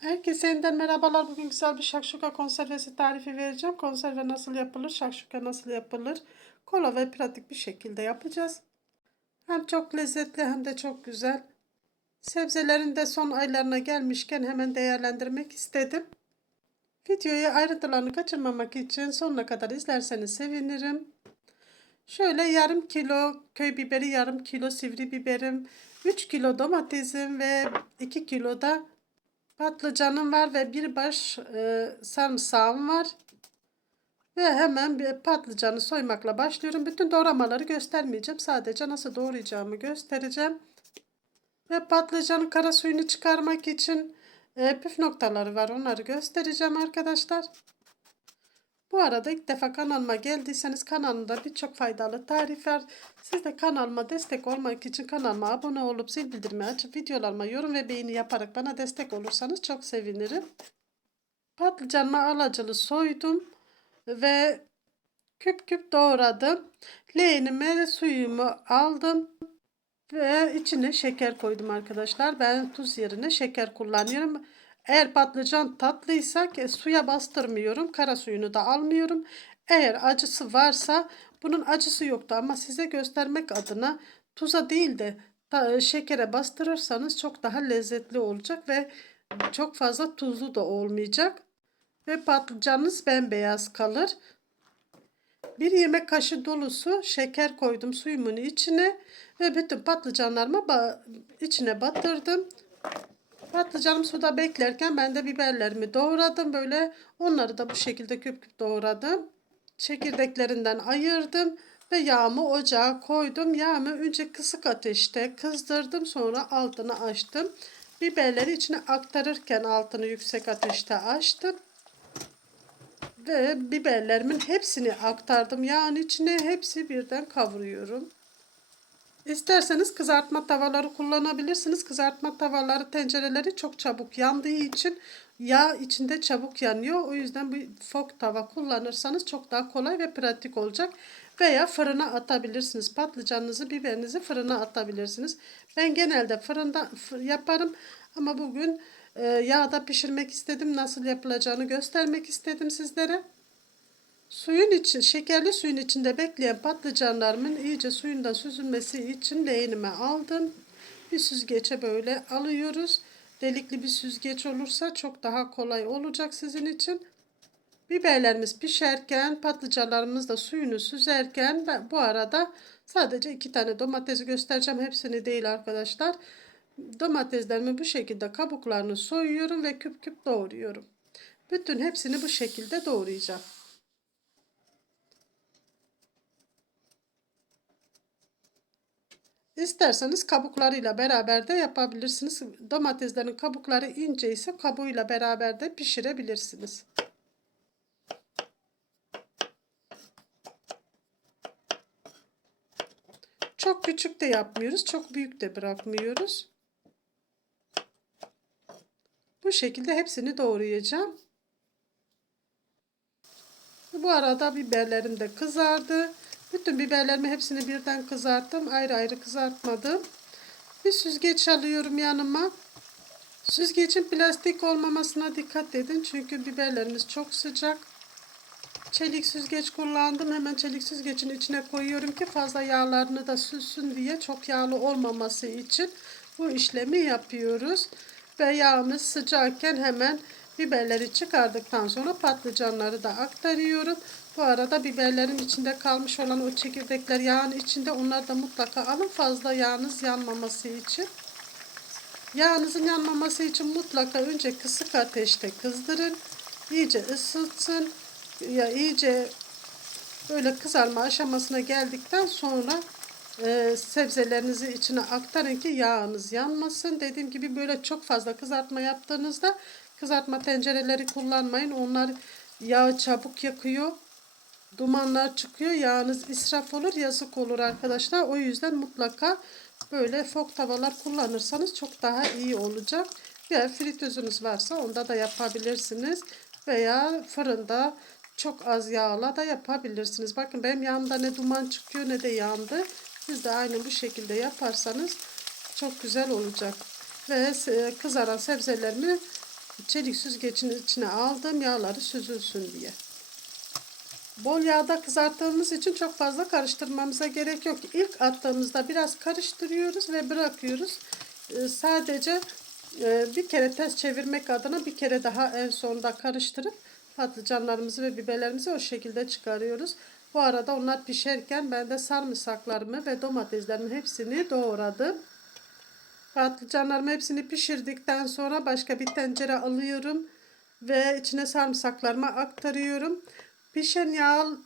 Herkese yeniden merhabalar. Bugün güzel bir şakşuka konservesi tarifi vereceğim. Konserve nasıl yapılır, şakşuka nasıl yapılır? Kolay ve pratik bir şekilde yapacağız. Hem çok lezzetli hem de çok güzel. Sebzelerin de son aylarına gelmişken hemen değerlendirmek istedim. Videoyu ayrıntılarını kaçırmamak için sonuna kadar izlerseniz sevinirim. Şöyle yarım kilo köy biberi, yarım kilo sivri biberim, 3 kilo domatesim ve 2 kilo da patlıcanım var ve bir baş sarımsağım var. Ve hemen bir patlıcanı soymakla başlıyorum. Bütün doğramaları göstermeyeceğim. Sadece nasıl doğrayacağımı göstereceğim. Ve patlıcanın kara suyunu çıkarmak için püf noktaları var. Onları göstereceğim arkadaşlar. Bu arada ilk defa kanalıma geldiyseniz kanalımda birçok faydalı tarif var. Siz de kanalıma destek olmak için kanalıma abone olup zil bildirimi açıp videolarıma yorum ve beğeni yaparak bana destek olursanız çok sevinirim. Patlıcanımı alacılı soydum ve küp küp doğradım. Leğenime suyumu aldım ve içine şeker koydum arkadaşlar. Ben tuz yerine şeker kullanıyorum. Eğer patlıcan tatlıysa suya bastırmıyorum. Kara suyunu da almıyorum. Eğer acısı varsa, bunun acısı yoktu ama size göstermek adına tuza değil de şekere bastırırsanız çok daha lezzetli olacak ve çok fazla tuzlu da olmayacak. Ve patlıcanınız bembeyaz kalır. Bir yemek kaşığı dolusu şeker koydum suyumun içine ve bütün patlıcanlarımı içine batırdım. Patlıcanım suda beklerken ben de biberlerimi doğradım. Böyle onları da bu şekilde küp küp doğradım. Çekirdeklerinden ayırdım ve yağımı ocağa koydum. Yağımı önce kısık ateşte kızdırdım, sonra altını açtım. Biberleri içine aktarırken altını yüksek ateşte açtım. Ve biberlerimin hepsini aktardım yağın içine. Hepsi birden kavuruyorum. İsterseniz kızartma tavaları kullanabilirsiniz. Kızartma tavaları, tencereleri çok çabuk yandığı için yağ içinde çabuk yanıyor. O yüzden bir fok tava kullanırsanız çok daha kolay ve pratik olacak. Veya fırına atabilirsiniz. Patlıcanınızı, biberinizi fırına atabilirsiniz. Ben genelde fırında yaparım ama bugün yağda pişirmek istedim. Nasıl yapılacağını göstermek istedim sizlere. Şekerli suyun içinde bekleyen patlıcanlarımın iyice suyundan süzülmesi için leğenime aldım. Bir süzgece böyle alıyoruz. Delikli bir süzgeç olursa çok daha kolay olacak sizin için. Biberlerimiz pişerken, patlıcanlarımız da suyunu süzerken ben bu arada sadece 2 tane domatesi göstereceğim. Hepsini değil arkadaşlar. Domateslerimi bu şekilde kabuklarını soyuyorum ve küp küp doğruyorum. Bütün hepsini bu şekilde doğrayacağım. İsterseniz kabuklarıyla beraber de yapabilirsiniz. Domateslerin kabukları ince ise kabuğuyla beraber de pişirebilirsiniz. Çok küçük de yapmıyoruz, çok büyük de bırakmıyoruz. Bu şekilde hepsini doğrayacağım. Bu arada biberlerim de kızardı. Bütün biberlerimi hepsini birden kızarttım. Ayrı ayrı kızartmadım. Bir süzgeç alıyorum yanıma. Süzgecin plastik olmamasına dikkat edin. Çünkü biberlerimiz çok sıcak. Çelik süzgeç kullandım. Hemen çelik süzgecin içine koyuyorum ki fazla yağlarını da süzsün diye, çok yağlı olmaması için bu işlemi yapıyoruz. Ve yağımız sıcakken hemen biberleri çıkardıktan sonra patlıcanları da aktarıyorum. Bu arada biberlerin içinde kalmış olan o çekirdekler yağın içinde, onları da mutlaka alın, fazla yağınız yanmaması için. Yağınızın yanmaması için mutlaka önce kısık ateşte kızdırın. İyice ısıtsın. Ya iyice böyle kızarma aşamasına geldikten sonra sebzelerinizi içine aktarın ki yağınız yanmasın. Dediğim gibi böyle çok fazla kızartma yaptığınızda kızartma tencereleri kullanmayın. Onlar yağı çabuk yakıyor. Dumanlar çıkıyor. Yağınız israf olur, yazık olur arkadaşlar. O yüzden mutlaka böyle fok tavalar kullanırsanız çok daha iyi olacak. Ya fritözünüz varsa onda da yapabilirsiniz. Veya fırında çok az yağla da yapabilirsiniz. Bakın benim yağımda ne duman çıkıyor ne de yandı. Siz de aynı bu şekilde yaparsanız çok güzel olacak. Ve kızaran sebzelerimi çelik süzgecin içine aldım yağları süzülsün diye. Bol yağda kızarttığımız için çok fazla karıştırmamıza gerek yok. İlk attığımızda biraz karıştırıyoruz ve bırakıyoruz. Sadece bir kere ters çevirmek adına bir kere daha en sonda karıştırıp patlıcanlarımızı ve biberlerimizi o şekilde çıkarıyoruz. Bu arada onlar pişerken ben de sarımsaklarımı ve domateslerimin hepsini doğradım. Patlıcanlarımı hepsini pişirdikten sonra başka bir tencere alıyorum ve içine sarımsaklarımı aktarıyorum. Pişen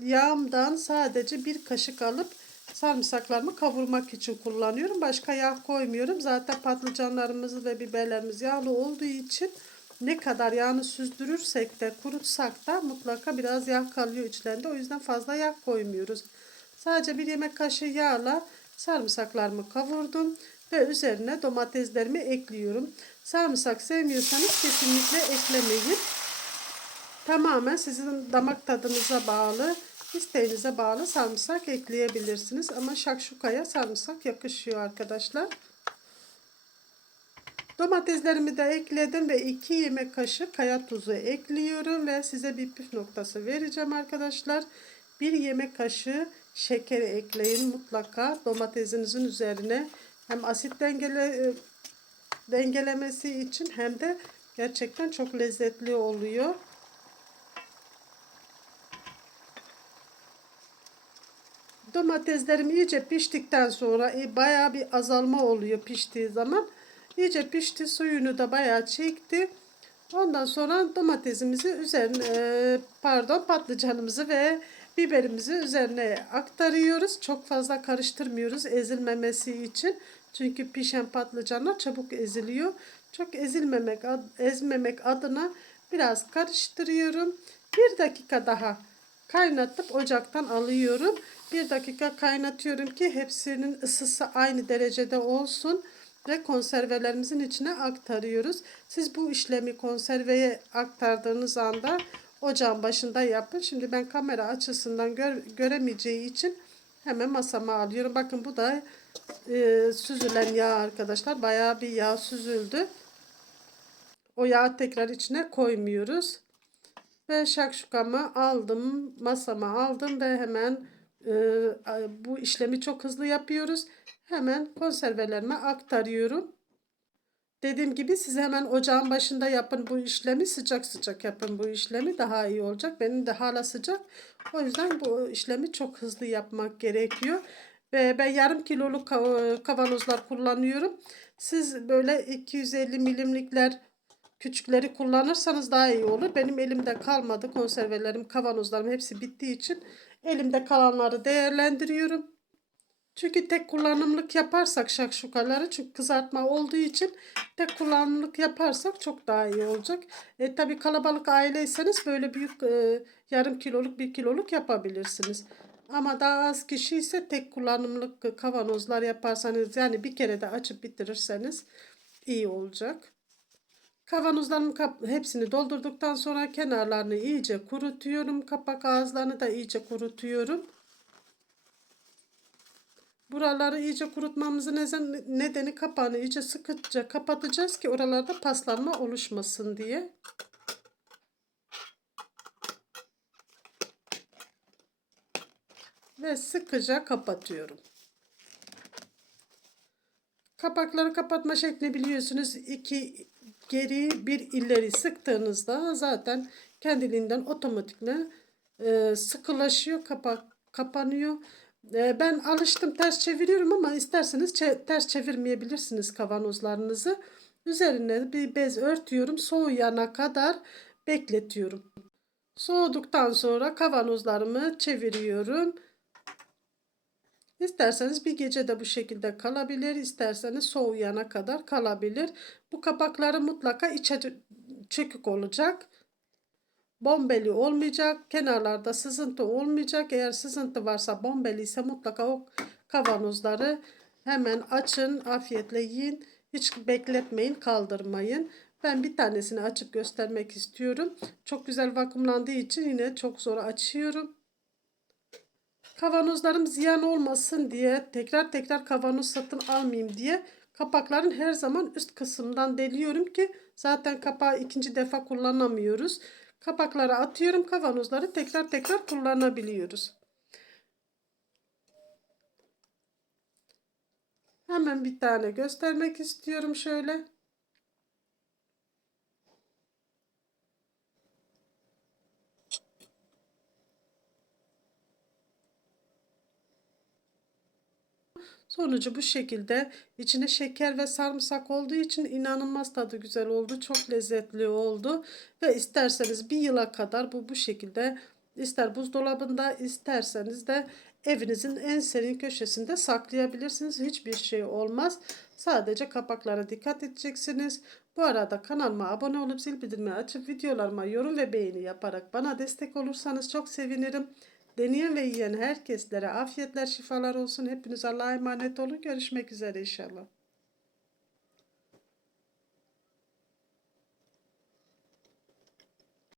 yağımdan sadece bir kaşık alıp sarımsaklarımı kavurmak için kullanıyorum. Başka yağ koymuyorum. Zaten patlıcanlarımız ve biberlerimiz yağlı olduğu için ne kadar yağını süzdürürsek de kurutsak da mutlaka biraz yağ kalıyor içlerinde. O yüzden fazla yağ koymuyoruz. Sadece bir yemek kaşığı yağla sarımsaklarımı kavurdum ve üzerine domateslerimi ekliyorum. Sarımsak sevmiyorsanız kesinlikle eklemeyin. Tamamen sizin damak tadınıza bağlı, isteğinize bağlı sarımsak ekleyebilirsiniz. Ama şakşukaya sarımsak yakışıyor arkadaşlar. Domateslerimi de ekledim ve 2 yemek kaşığı kaya tuzu ekliyorum ve size bir püf noktası vereceğim arkadaşlar. 1 yemek kaşığı şeker ekleyin mutlaka domatesinizin üzerine. Hem asit dengelemesi için hem de gerçekten çok lezzetli oluyor. Domateslerim iyice piştikten sonra bayağı bir azalma oluyor piştiği zaman. İyice pişti, suyunu da bayağı çekti. Ondan sonra domatesimizi üzerine patlıcanımızı ve biberimizi üzerine aktarıyoruz. Çok fazla karıştırmıyoruz ezilmemesi için. Çünkü pişen patlıcanlar çabuk eziliyor. Çok ezmemek adına biraz karıştırıyorum. 1 dakika daha kaynatıp ocaktan alıyorum. 1 dakika kaynatıyorum ki hepsinin ısısı aynı derecede olsun ve konservelerimizin içine aktarıyoruz. Siz bu işlemi konserveye aktardığınız anda ocağın başında yapın. Şimdi ben kamera açısından göremeyeceği için hemen masama alıyorum. Bakın bu da süzülen yağ arkadaşlar. Bayağı bir yağ süzüldü. O yağı tekrar içine koymuyoruz. Ve şakşukamı aldım, masama aldım ve hemen bu işlemi çok hızlı yapıyoruz. Hemen konservelerime aktarıyorum. Dediğim gibi siz hemen ocağın başında yapın bu işlemi. Sıcak sıcak yapın bu işlemi. Daha iyi olacak. Benim de hala sıcak. O yüzden bu işlemi çok hızlı yapmak gerekiyor. Ve ben yarım kiloluk kavanozlar kullanıyorum. Siz böyle 250 milimlikler küçükleri kullanırsanız daha iyi olur. Benim elimde kalmadı. Konservelerim, kavanozlarım hepsi bittiği için elimde kalanları değerlendiriyorum. Çünkü tek kullanımlık yaparsak şakşukaları, çünkü kızartma olduğu için tek kullanımlık yaparsak çok daha iyi olacak. Tabii kalabalık aileyseniz böyle büyük yarım kiloluk 1 kiloluk yapabilirsiniz. Ama daha az kişi ise tek kullanımlık kavanozlar yaparsanız yani bir kere de açıp bitirirseniz iyi olacak. Kavanozların hepsini doldurduktan sonra kenarlarını iyice kurutuyorum. Kapak ağızlarını da iyice kurutuyorum. Buraları iyice kurutmamızın nedeni kapağını iyice sıkıca kapatacağız ki oralarda paslanma oluşmasın diye. Ve sıkıca kapatıyorum. Kapakları kapatma şeklini biliyorsunuz. 2 geri 1 ileri sıktığınızda zaten kendiliğinden otomatikman sıkılaşıyor. Kapak kapanıyor. Ben alıştım ters çeviriyorum ama isterseniz ters çevirmeyebilirsiniz kavanozlarınızı. Üzerine bir bez örtüyorum. Soğuyana kadar bekletiyorum. Soğuduktan sonra kavanozlarımı çeviriyorum. İsterseniz bir gece de bu şekilde kalabilir. İsterseniz soğuyana kadar kalabilir. Bu kapakları mutlaka içe çökük olacak. Bombeli olmayacak. Kenarlarda sızıntı olmayacak. Eğer sızıntı varsa bombeli ise mutlaka o kavanozları hemen açın. Afiyetle yiyin. Hiç bekletmeyin, kaldırmayın. Ben bir tanesini açıp göstermek istiyorum. Çok güzel vakumlandığı için yine çok zor açıyorum. Kavanozlarım ziyan olmasın diye tekrar kavanoz satın almayayım diye Kapakların her zaman üst kısımdan deliyorum ki zaten kapağı ikinci defa kullanamıyoruz. Kapakları atıyorum, kavanozları tekrar tekrar kullanabiliyoruz. Hemen bir tane göstermek istiyorum şöyle. Sonucu bu şekilde. İçine şeker ve sarımsak olduğu için inanılmaz tadı güzel oldu. Çok lezzetli oldu. Ve isterseniz bir yıla kadar bu şekilde, ister buzdolabında isterseniz de evinizin en serin köşesinde saklayabilirsiniz. Hiçbir şey olmaz. Sadece kapaklara dikkat edeceksiniz. Bu arada kanalıma abone olup zil bildirimini açıp videolarıma yorum ve beğeni yaparak bana destek olursanız çok sevinirim. Deneyen ve yiyen herkeslere afiyetler, şifalar olsun. Hepiniz Allah'a emanet olun. Görüşmek üzere inşallah.